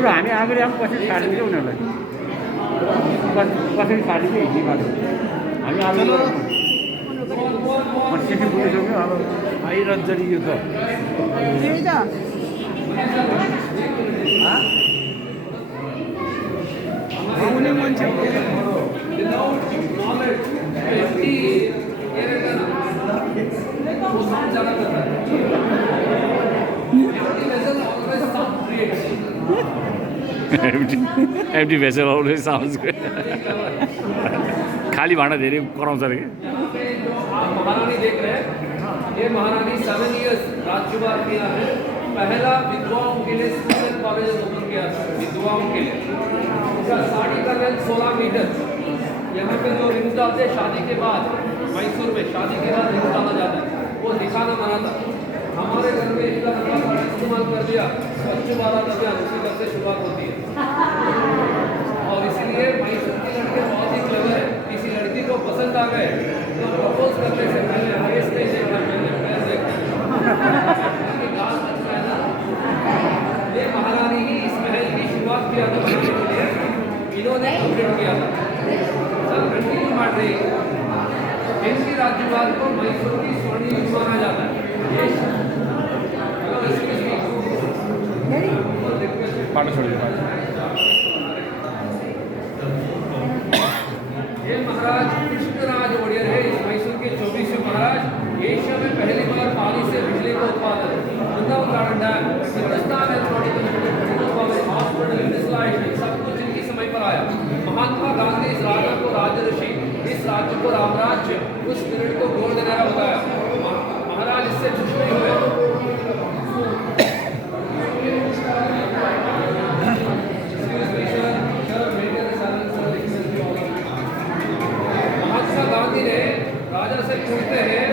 बरु हामी आफूले आफू कसरी छाडिदिन्छ उनीहरूलाई कसरी छाडिदिन्छ हिँड्ने बाटो हामी आफू चिठी पुगिसक्यो अब आइरहन्छ नि यो त आउने मान्छे empty vessel always sounds good खाली भाँडा धेरै कराउँछ अरे आप महारानी देख रहे हैं, ये महारानी 7 इयर्स राज्यभार किया है। पहला विधवाओं के लिए स्टूडेंट कॉलेज ओपन किया था विधवाओं के लिए। इसका साड़ी का लेंथ 16 मीटर। यहाँ पे जो रिंग डालते हैं शादी के बाद, मैसूर में शादी के बाद रिंग डाला जाता है, वो दिखाना मना था। हमारे घर में इसका इस्तेमाल कर दिया, स्वच्छ भारत अभियान उसी घर से शुरुआत होती है। और इसलिए मैसूर की लड़के बहुत ही क्लेवर है। किसी लड़की को पसंद आ गए तो प्रपोज करने से पहले हाई स्टेज एक बार पहले पैर देखते हैं। ये महारानी ही इस महल की शुरुआत किया था बनाने के लिए, इन्होंने कंप्लीट किया था। सर कंटिन्यू मार रही एमपी राज्यपाल को मैसूर की स्वर्णिम युग माना जाता है। बाटो छोडिदिनु ये महाराज कृष्णराज वड़ियर है, इस मैसूर के 24वें महाराज। एशिया में पहली बार पानी से बिजली का उत्पादन, Vrindavan dam, Hindustan athletical hospital, industrialisation सब कुछ इनकी समय पर आया। महात्मा गांधी इस राजा को राजऋषि, इस राज्य को रामराज्य, उस पीरियड को गोल्डन एरा बताया। महाराज इससे खुश नहीं हुए। महात्मा गांधी ने राजा से पूछते हैं,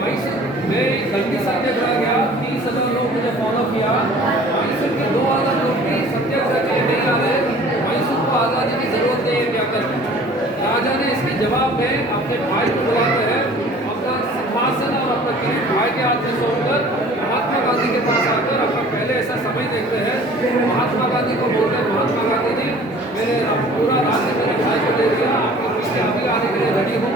मैसूर में दंडी सत्याग्रह गया, 30,000 लोग मुझे फॉलो किया, मैसूर के 2,000 लोग भी सत्याग्रह के लिए नहीं आ रहे, मैसूर को आज़ादी की जरूरत नहीं है, क्या करें? राजा ने इसके जवाब में अपने भाई को बुलाते हैं, अपना सिंहासन और अपना किरीट भाई के हाथ में सौंपकर महात्मा गांधी के पास आकर अपना पहले ऐसा समय देखते हैं। महात्मा गांधी को बोलते हैं, महात्मा गांधी जी मेरे पूरा राज्य मेरे भाई को दे दिया, आपके पीछे अभी आने के लिए रेडी हूँ।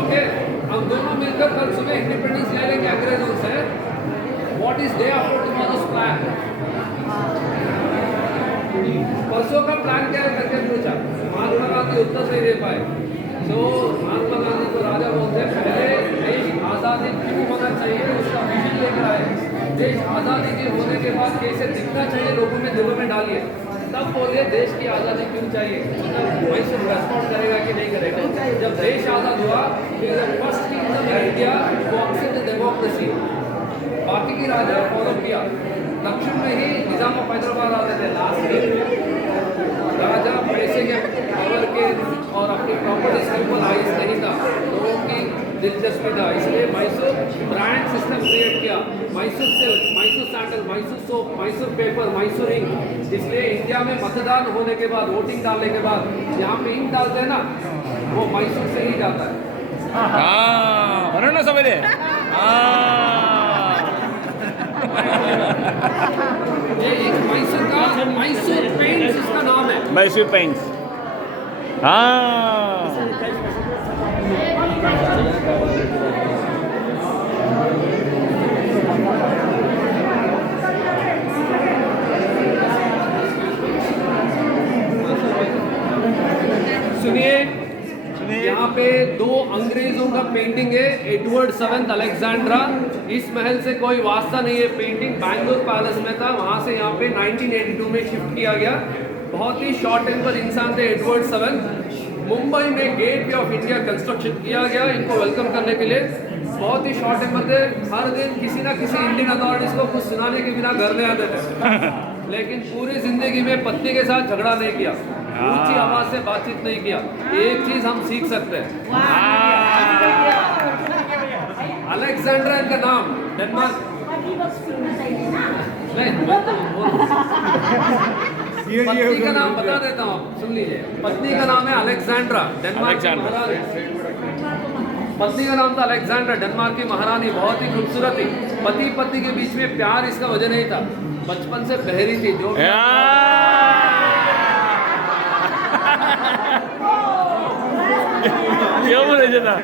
ओके, हम दोनों मिलकर कल सुबह इंडिपेंडेंस ले लेंगे अंग्रेजों से। What is day after tomorrow's plan? परसों का प्लान क्या है करके पूछा, महात्मा गांधी उत्तर नहीं दे पाए। तो महात्मा गांधी को राजा बोलते हैं, पहले देश आज़ादी क्यों होना चाहिए उसका विजन लेकर आए। देश आज़ादी के होने के बाद कैसे दिखना चाहिए लोगों में, दिलों में डालिए। तब बोलिए देश की आज़ादी क्यों चाहिए, मैसूर रेस्पॉन्ड करेगा कि नहीं करेगा। जब देश आज़ाद हुआ, फर्स्ट किंगडम इन इंडिया वो एक्सेप्ट डेमोक्रेसी, बाकी की राजा फॉलो किया। दक्षिण में ही निजाम ऑफ हैदराबाद आते थे लास्ट में, राजा पैसे के पावर के और अपनी प्रॉपर्टीज के ऊपर आइज नहीं था, लोगों की दिलचस्पी था। इसलिए मैसूर ब्रांड सिस्टम क्रिएट किया, Mysore silk, Mysore sandal, Mysore soap, Mysore paper, Mysore ink. इसलिए इंडिया में मतदान होने के बाद, वोटिंग डालने के बाद यहाँ पे इंक डालते हैं ना, वो मैसूर से ही जाता है। भनौँ न सबैले ये एक मैसूर का मैसूर पेंट्स इसका नाम है। मैसूर पेंट्स सुनिए, यहाँ पे 2 अंग्रेजों का पेंटिंग है, एडवर्ड 7th अलेक्जेंड्रा। इस महल से कोई वास्ता नहीं है, पेंटिंग बैंगलोर पैलेस में था, वहाँ से यहाँ पे 1982 में शिफ्ट किया गया। बहुत ही शॉर्ट टेम्पर इंसान थे एडवर्ड 7th। मुंबई में gateway of India construction किया गया इनको वेलकम करने के लिए। बहुत ही शॉर्ट टेम्पर थे, हर दिन किसी ना किसी इंडियन अथॉरिटीज को कुछ सुनाने के बिना घर ले आते थे। लेकिन पूरी जिंदगी में पत्नी के साथ झगड़ा नहीं किया, ऊंची आवाज से बातचीत नहीं किया। एक चीज हम सीख सकते हैं, अलेक्जेंड्रा इनका नाम, डेनमार्क नहीं, पत्नी का नाम बता देता हूँ, सुन लीजिए। पत्नी का नाम है अलेक्जेंड्रा, डेनमार्क की महारानी। पत्नी का नाम था अलेक्जेंड्रा, डेनमार्क की महारानी, बहुत ही खूबसूरत थी। पति पत्नी के बीच में प्यार इसका वजह नहीं था, बचपन से बहरी थी जो क्या बोले जना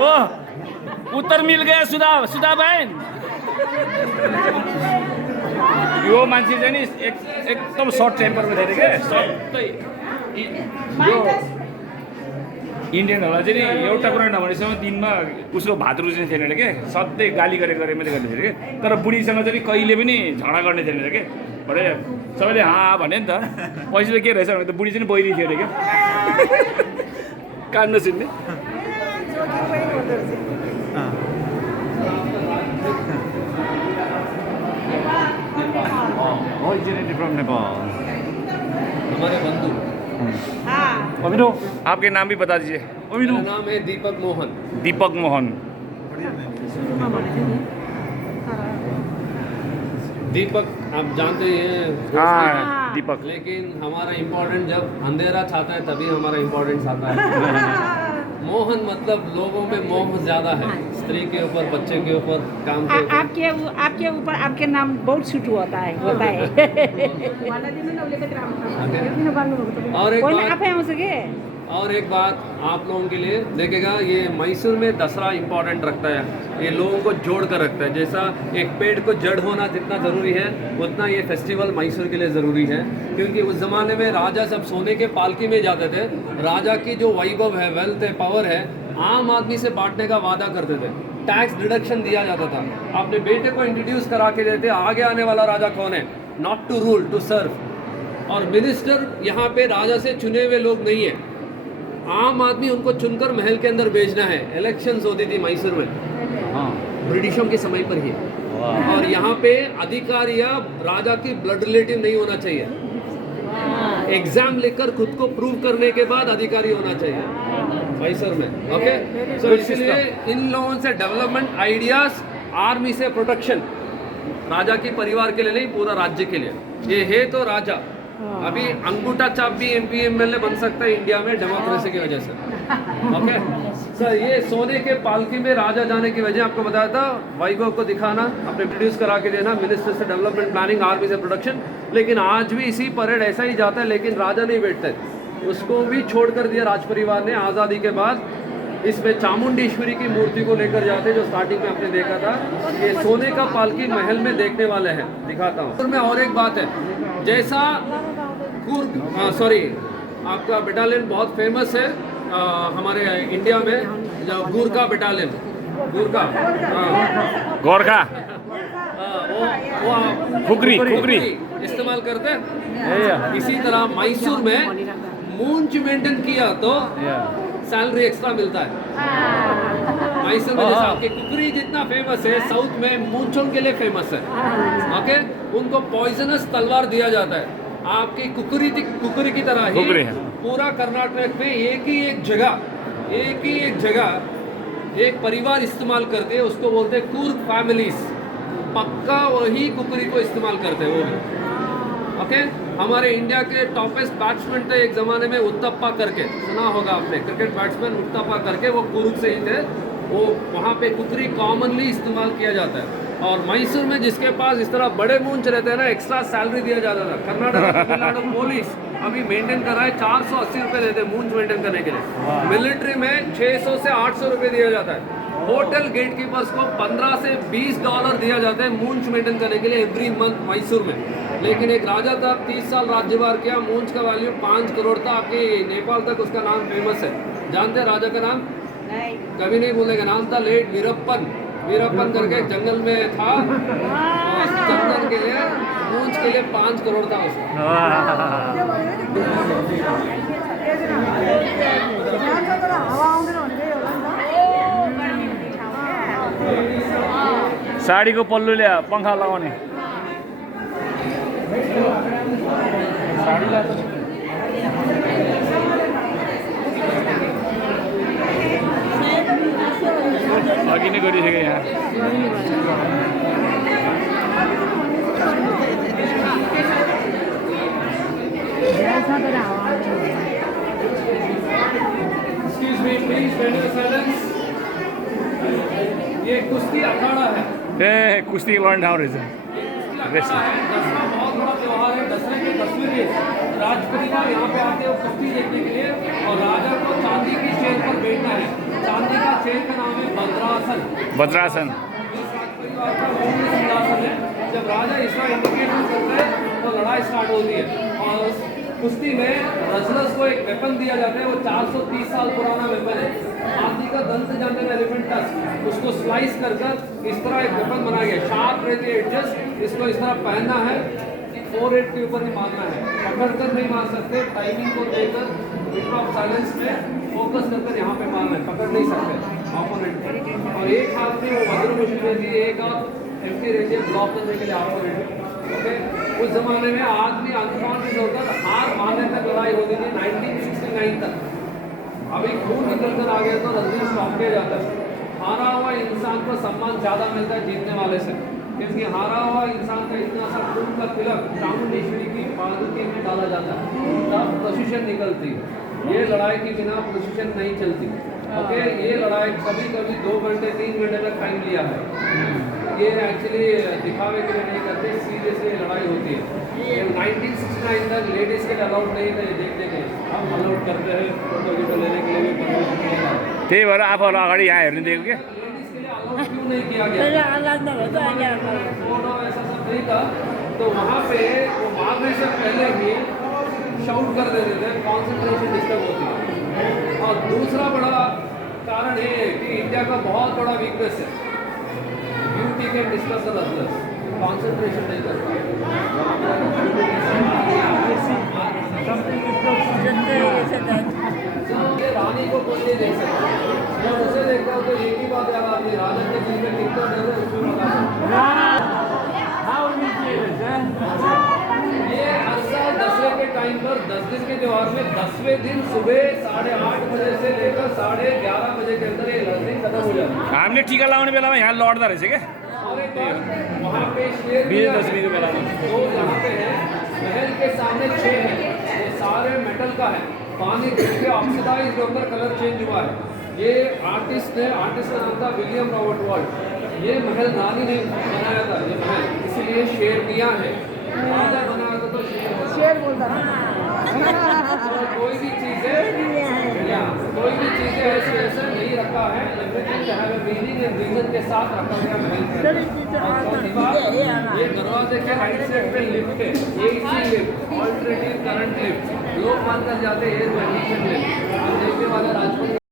ओ उत्तर मिल गया सुधा सुधा बहन यो मान्छे चाहिँ नि एकदम सर्ट टेम्परमा थियो अरे क्या सबै यो इन्डियनहरूलाई चाहिँ नि एउटा कुरा नभनेसम्म दिनमा उसको भात रुच्ने थिएन अरे के सधैँ गाली गरे मात्रै गर्ने थियो अरे तर बुढीसँग चाहिँ कहिले पनि झगडा गर्ने थिएन अरे के भरे सबैले हाँ भने नि त पैसा त के रहेछ भने त बुढी चाहिँ बहिरी थियो अरे क्या कान नसिन्ने originated from Nepal. हमारे बंधु। अभिनव, आपके नाम भी बता दीजिए। मेरा नाम है दीपक मोहन। दीपक मोहन। दीपक आप जानते ही हैं। हाँ दीपक। लेकिन हमारा इम्पोर्टेंट जब अंधेरा छाता है तभी हमारा इम्पोर्टेंट आता है। मोहन मतलब लोगों में मोह ज्यादा है, स्त्री के ऊपर, बच्चे के ऊपर, काम के ऊपर। आपके ऊपर आपके नाम बहुत सूट होता है और एक बात आप लोगों के लिए देखेगा, ये मैसूर में दसरा इम्पोर्टेंट रखता है, ये लोगों को जोड़ कर रखता है। जैसा एक पेड़ को जड़ होना जितना ज़रूरी है उतना ये फेस्टिवल मैसूर के लिए ज़रूरी है, क्योंकि उस ज़माने में राजा सब सोने के पालकी में जाते थे। राजा की जो वैभव है, वेल्थ है, पावर है, आम आदमी से बांटने का वादा करते थे, टैक्स डिडक्शन दिया जाता था। अपने बेटे को इंट्रोड्यूस करा के देते, आगे आने वाला राजा कौन है, not to rule to serve. और मिनिस्टर यहाँ पे राजा से चुने हुए लोग नहीं है, आम आदमी उनको चुनकर महल के अंदर भेजना है। इलेक्शंस होती थी मैसूर में, ब्रिटिशों के समय पर ही। और यहाँ पे अधिकारी या राजा की ब्लड रिलेटिव नहीं होना चाहिए, एग्जाम लेकर खुद को प्रूव करने के बाद अधिकारी होना चाहिए मैसूर में। ओके, सो इसलिए इन लोगों से डेवलपमेंट आइडियाज, आर्मी से प्रोटेक्शन, राजा की परिवार के लिए नहीं, पूरा राज्य के लिए। ये है तो राजा अभी अंगूठा चाप भी MP MLA बन सकता है इंडिया में डेमोक्रेसी की वजह से। ओके सर, ये सोने के पालकी में राजा जाने की वजह आपको बताया था, वैभव को दिखाना, अपने प्रोड्यूस करा के देना, मिनिस्टर से डेवलपमेंट प्लानिंग, आर्मी से प्रोडक्शन। लेकिन आज भी इसी परेड ऐसा ही जाता है, लेकिन राजा नहीं बैठते, उसको भी छोड़ कर दिया राज परिवार ने आज़ादी के बाद। इसमें चामुंडेश्वरी की मूर्ति को लेकर जाते, जो स्टार्टिंग में आपने देखा था। ये सोने का पालकी महल में देखने वाले हैं, दिखाता हूँ। में और एक बात है, जैसा आपका बटालियन बहुत फेमस है हमारे इंडिया में, गुरखा बटालियन, गुरखा गोरखा वो खुकरी इस्तेमाल करते हैं। इसी तरह मैसूर में मूंछ मेंटेन किया तो सैलरी एक्स्ट्रा मिलता है। मैसूर में जैसे आपके कुकरी जितना फेमस है, साउथ में मूंछों के लिए फेमस है। ओके, उनको पॉइजनस तलवार दिया जाता है। आपकी कुकरी की तरह ही पूरा कर्नाटक में एक ही एक जगह एक परिवार इस्तेमाल करते हैं, उसको बोलते हैं कूर्ग फैमिलीज। पक्का वही कुकरी को इस्तेमाल करते हैं वो भी। ओके, हमारे इंडिया के टॉपेस्ट बैट्समैन थे एक ज़माने में, उत्तप्पा करके, सुना होगा आपने, क्रिकेट बैट्समैन उत्तप्पा करके, वो कूर्ग से ही थे। वो वहाँ पे कुकरी कॉमनली इस्तेमाल किया जाता है। और मैसूर में जिसके पास इस तरह बड़े मूंछ रहते हैं ना, एक्स्ट्रा सैलरी दिया जाता था। कर्नाटक तमिलनाडु पुलिस अभी मेंटेन कर रहा है, 480 रुपये देते हैं मूंछ मेंटेन करने के लिए। मिलिट्री में 600 से 800 रुपये दिया जाता है। होटल गेट कीपर्स को $15 से $20 दिया जाता है मूंछ मेंटेन करने के लिए एवरी मंथ मैसूर में। लेकिन एक राजा था, 30 साल राज्यभार किया, मूंछ का वैल्यू 5 करोड़ था। आपके नेपाल तक उसका नाम फेमस है। जानते हैं राजा का नाम? कभी नहीं भूलेगा, नाम था लेट वीरप्पन करके, जंगल में था। और जंगल के लिए मूंछ के लिए 5 करोड़ था उसका। साडीको पल्लुले पंखा लगाउने अघि नै गरिसके यहाँ। Excuse me, please, radio silence. ये कुश्ती अखाड़ा है। ए कुस्ती लड्ने ठाउँ रहेछ दसवां बहुत बड़ा त्योहार है। दसवें के 10वें दिन राजपरिवार यहाँ पे आते हैं कुश्ती देखने के लिए, और राजा को चांदी की चेयर पर बैठना है। चांदी का चेयर का नाम है भद्रासन। वज्रासन इस राजपरिवार का मूल सिंहासन है। जब राजा इसका इंडिकेशन करते हैं तो लड़ाई स्टार्ट होती है, और उस कुश्ती में रसलर्स को एक वेपन दिया जाता है। वो 430 साल पुराना वेपन है। हाथी का दंत जानते हैं, एलिफेंट टस्क, उसको स्लाइस कर इस तरह एक वेपन बनाया गया। शार्प रहती है एडजस्ट, इसको इस तरह पहनना है। 4-8 के ऊपर ही मारना है, पकड़ कर नहीं मार सकते। टाइमिंग को देकर मिनट ऑफ साइलेंस में फोकस कर यहाँ पे मारना है, पकड़ नहीं सकते ऑपोनेंट को। और एक हाथ में वो वज्र मशीन रहती है, एक हाथ एम्प्टी रहती है ब्लॉक करने के लिए ऑपोनेंट। ओके, उस जमाने में आदमी अनकॉन्शियस होकर हार मारने तक लड़ाई होती थी 1969 तक। अभी खून निकल कर आ गया तो रंजिश स्टॉप किया जाता है। हारा हुआ इंसान को सम्मान ज़्यादा मिलता है जीतने वाले से, क्योंकि हारा हुआ इंसान का इतना सा खून का तिलक चामुंडेश्वरी की पादुके में डाला जाता है, तब प्रोसेशन निकलती है। ये लड़ाई के बिना प्रोसेशन नहीं चलती। ओके, ये लड़ाई कभी कभी 2 घंटे 3 घंटे तक टाइम लिया है। ये एक्चुअली दिखावे के लिए नहीं करते, सीधे से लड़ाई होती है। 1969 तक लेडीज़ के लिए अलाउड नहीं थे देखने के, हम अलाउड करते हैं फोटो वीडियो लेने के लिए भी परमिशन मिलेगा। त्यही भएर आफूहरू अगाडि यहाँ हेर्नु दिएको क्या लेडीज़ के लिए अलाउड क्यों नहीं किया गया? फोटो ऐसा सब नहीं था, तो वहाँ पे वो मारने से पहले ही शाउट कर देते थे, कॉन्सेंट्रेशन डिस्टर्ब होती है। और दूसरा बड़ा कारण ये है कि इंडिया का बहुत बड़ा वीकनेस है, beauty can disturb the wrestlers, concentration नहीं करता। ये रानी को कोई नहीं देख सकता, जब उसे देखता हो तो एक ही बात याद आती है, राजा के दिल में कितना डर है उसमें बता। ये हर साल दसवें के टाइम पर 10 दिन के त्यौहार में 10वें दिन सुबह 8:30 बजे से लेकर 11:30 बजे के अंदर ये लड़ाई खत्म हो जाती है। हामीले टिका लगाउने बेलामा यहाँ लड्दा रहेछ क्या और एक बात, वहाँ पे शेर भी है। विजयदशमीको बेलामा दो यहाँ पे है, महल के सामने 6 है, ये सारे मेटल का है। पानी के ऑक्सीडाइज होकर कलर चेंज हुआ है। ये आर्टिस्ट का नाम था विलियम रॉबर्ट वॉल्ट। ये महल रानी ने बनाया था, ये महल इसीलिए शेर दिया है। राजा बनाया था तो शेर बोलता तो कोई भी चीज़ें कोई भी चीज़ें ऐसे नहीं रखा है, everything have a meaning and reason के साथ रखा गया महल। और चौथी बात, ये दरवाजे के राइट साइड पे लिफ्ट है, AC lift, alternative current lift. लोग मान कर जाते हैं एयर कंडीशन लिफ्ट। देखने वाले राजपूत